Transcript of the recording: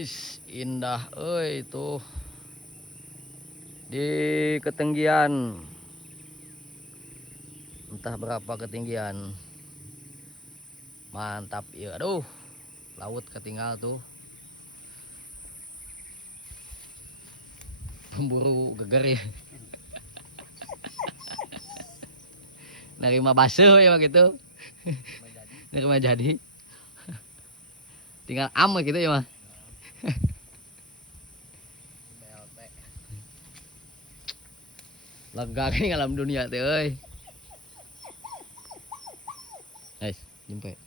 Wis indah tuh di ketinggian entah berapa ketinggian. Mantap ya. Aduh, laut ketinggal tuh. Pemburu geger ya. Nerima basuh ya gitu. Nerima jadi. Tinggal am gitu ya mah. Lega nih alam dunia teh euy. Guys, jumpa.